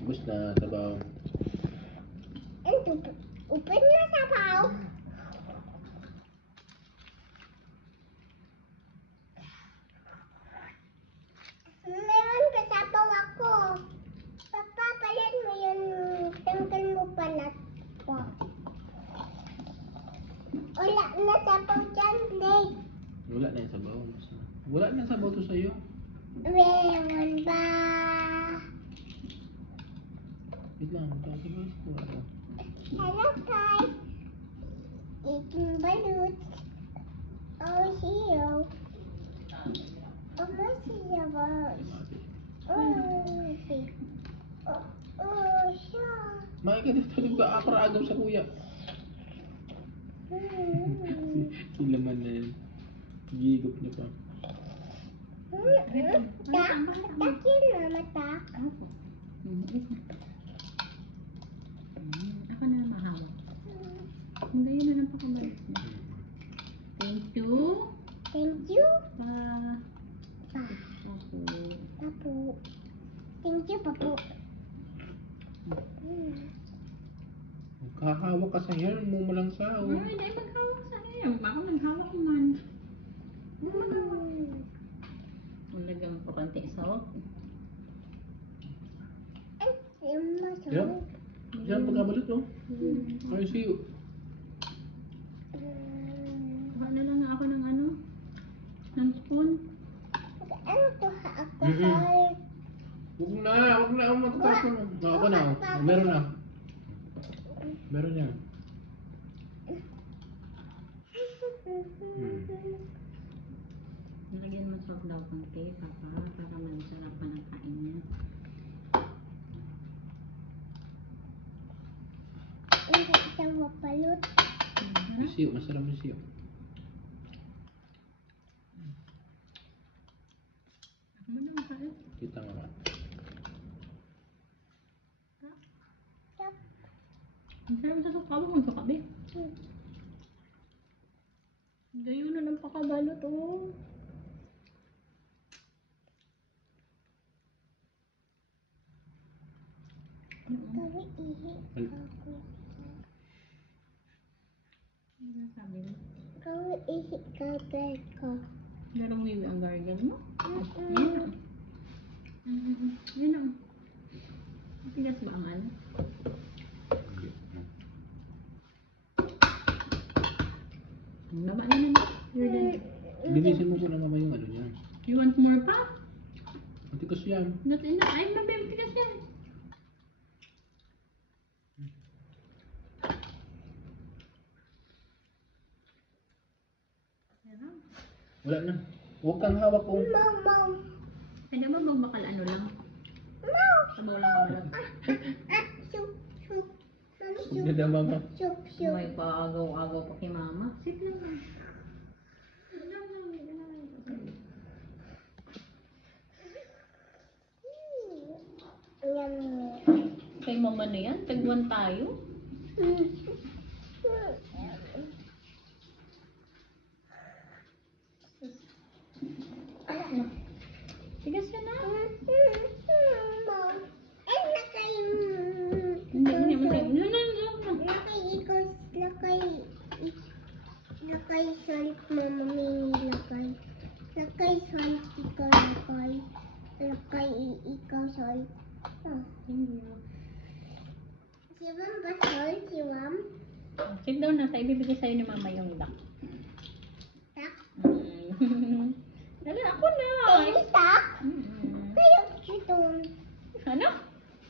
Ubus na sabaw. Upin na sabaw. Meron ka sabaw ako. Papa, palit mo yun. Tanggal mo palat ko. Wala na sabaw dyan, Blake. Wala na yung sabaw. Wala na yung sabaw to sa'yo. Meron ba? Wait lang. Sabaw ko. Hello, guys. Eating balut. Oh, siyo. Oh, masaya ba? Oh, siya. Oh, siya. Makikita ka para agaw sa kuya. Ilaman na yan. Gigop niya pa. Tak yun na, matak. Ako na mahawak. Hindi yun na lang pakabalik mo. Thank you. Thank you. Pa. Papu. Thank you, Papu. Kakahawak ka sa hair mo malang sao. Ay, hindi maghawak sa iyo. Baka maghawak man. Lagyan ko konti salt. Yung Yan. masarap. Yan pagkabalot oh. Ay, see you. Kuha na lang ako ng ano? Ng spoon. Ano kuha ako Mhm. sa... Huwag na. Ako matataas na. Ako na. Meron na. Meron yan. Nalagyan mo salt daw konti, papa, para masarapan ang kain niya. Hindi siya mapalot. Siyo. Masarap yung siyo. Ako mo na makain. Kita nga ba? Ang sarap sa suka mo, ang suka be. Gayon na ng pakabalot oh. Sabi ihi ako. Ano sabi mo? Sabi ihi kagay ko. Larang wiwi ang gargle mo? Mm-mm. Yan o. Tigas ba ang ano? Ang laba na naman. You're done. Bilisin mo po na mama yung ano niya. You want more pa? Matikas yan. Not enough. Ay, mabim. Tigas yan. Sarap. Wala na. Huwag kang hawak kung... Mom. Pwede mo magbakal ano lang? No. Sabaw lang ang malap. Soup. Mami, Huwag na daw mama. soup. May paagaw-agaw pa kay mama. Sit lang. Yum. Kay mama na yan. Tagwan tayo. Tigas ka na. Mom. Eh, Hindi mo tayo. No. Lakay salt, mama, mini lakay. Lakay salt, ikaw lakay. Lakay, ikaw salt. Oh. Hindi. Si Ma'am ba salt? Si Ma'am? Sit down na. Tayo ibibigay sa'yo ni mama yung duck. Tak? Dali, ako na. Baby tak? Mm-mm. Kaya cute. Ano?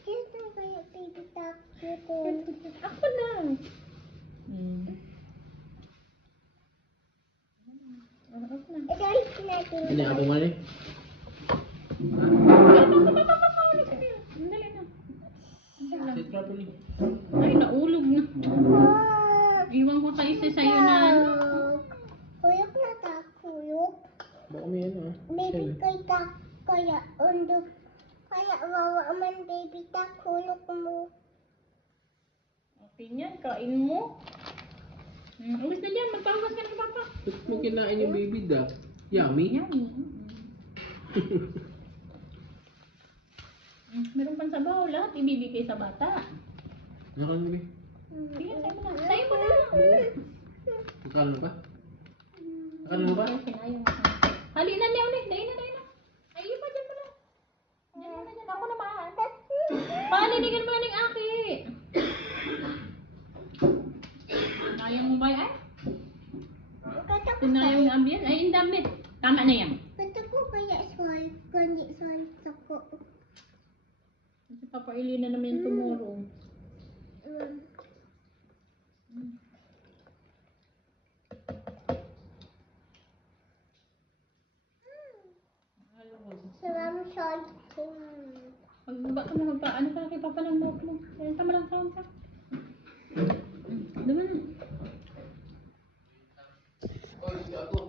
Cute kaya baby tak. Cute. Ako na. Ako na. Salt natin. Hindi ako mali. Dali na. Sit properly. Ay, naulog na. Iwan ko sa isa sa'yo na. Huyok na tak. Huyok. Baka may ano ah. Baby Shell. kay tak. Kaya undo. Kaya wawa man baby tak. Hulok mo. Okay yan, kain mo. Ulis na dyan, magpahugas ka ng papa. Ba't mo kinain yung baby duck? Yummy? Yummy. Meron pang sabaw. Lahat ibibigay sa bata. Ano ka nabi? Sige, sa'yo mo na. Sa'yo mo na. Akala ba? Akala ba? Ay, sinayang ako. Halina niya ulit. Dahil na. Ay, iba dyan mo na. Dyan mo na dyan. Ako naman. Palinigan mo na ng aki. Sinayang mo ba yan? Sinayang yung ambiyan. Ay, ang dami. Tama na yan. Gusto ko kaya salt, kundi salt ako. Kasi papaili na naman yung tomorrow. Sarap salt. Magbaba ka na magpa. Ano ka kay Papa ng note mo? Kaya tama lang sound ka. Duman.